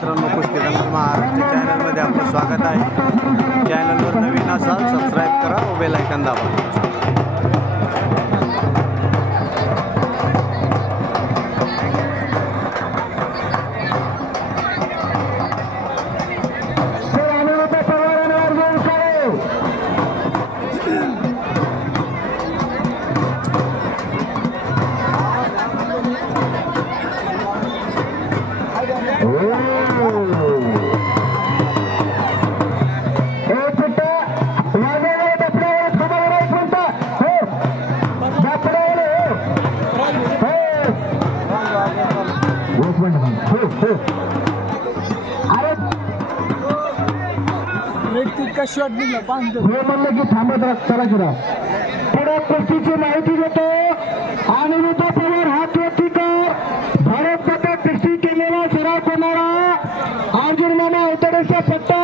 मित्रांनो कुस्ती दंगल महाराष्ट्र चॅनलमध्ये आपलं स्वागत आहे. चॅनलवर नवीन असाल सबस्क्राईब करा व बेल आयकन दाबा. हो हो हो अरे वैयक्तिक शॉट दिला पाच हे म्हणलं की थांबत राहा चला किरा पुढे कुस्तीची माहिती देतो अनिरुद्ध पवार हात व्यक्तीकर भारत माता कुस्ती केलेला सराव करणारा अर्जुन मामा उतरेचा पट्टा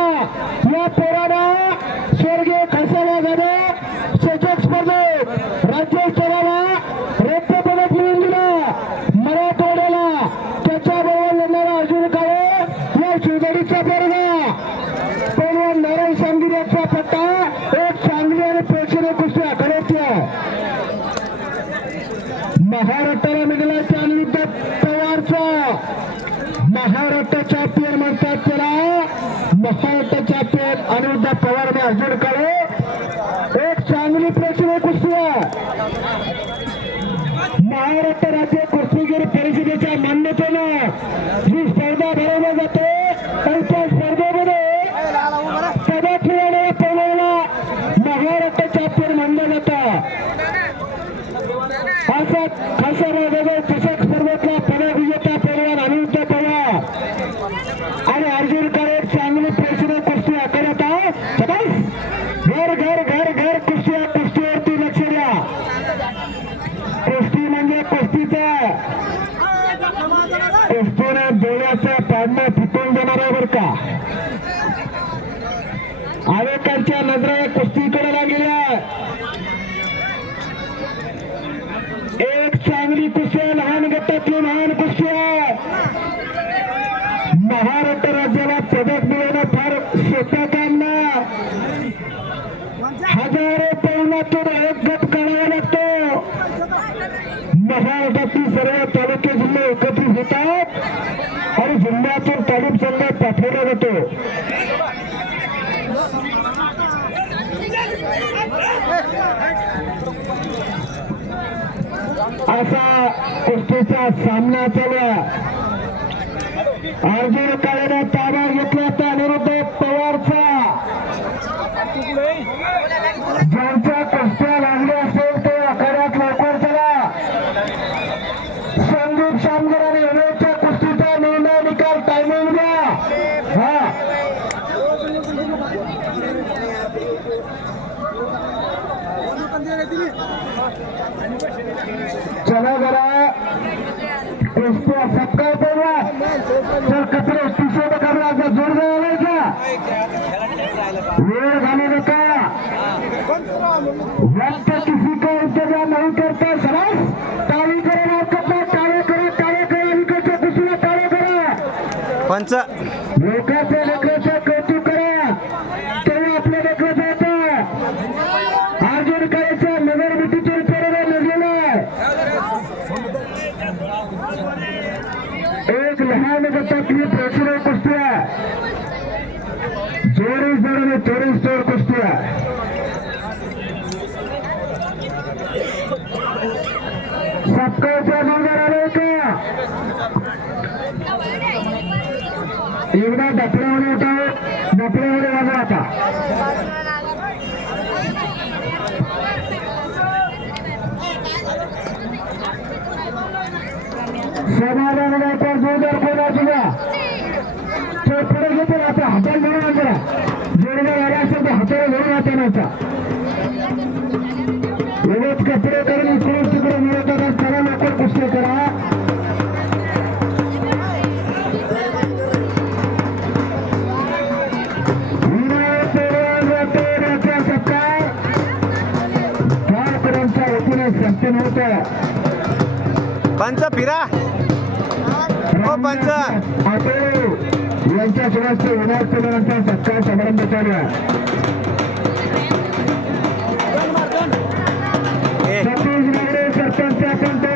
अर्जुन काळे एक चांगली प्रश्न कुस्ती महाराष्ट्र राज्य कुस्तीगीर परिषदेच्या मान्यतेनं ही स्पर्धा भरवल्या जाते आणि त्या स्पर्धेमध्ये पदक मिळवणाऱ्या पहिल्याला महाराष्ट्र चॅम्पियन मानलं जातं. असा खासा महाराष्ट्रातील सर्व तालुके जिल्हे एकत्रित होतात आणि जिल्ह्यातून तालुक संघ पाठवला जातो. असा कुस्तीचा सामना चालू आहे. अर्जुन काळेनं चला जरा. कुस्त्या सबका पडला तर कपडे टी शर्ट करण्याचा जोर घालायचा वेळ घालू नका. व्यक्त किसी का इंतजार नहीं करता. सरस टाळी करा कपडा टाळे करा टाळे करा. विकटच्या कुस्तीला टाळे करा. पंच. लोकांच्या लेकराचं कौतुक करा. तेव्हा आपल्या लेकराचं होतं अर्जुन काळेच्या गटातली प्रेक्षणीय कुस्ती आहे जोडी जोड आणि तोडी तोड कुस्ती आहे सपकाळच्या नंबर आले का? एकदा डफड्यावर डफड्यावर आता. समाधान जोरदार बोला तुझा तो पुढे घेतो आता हाताला धरून जरा जोडीदार आला असेल तर हाताला हातानाचा लगेच कपडे करून इकडून तिकडे मिळतात चला लवकर कुस्ती करा. संपन्न होत. पंच फिरा. हो पंच. सुरक्षे विनाश केल्यानंतर सत्कार समारंभ चालू आहे. presente.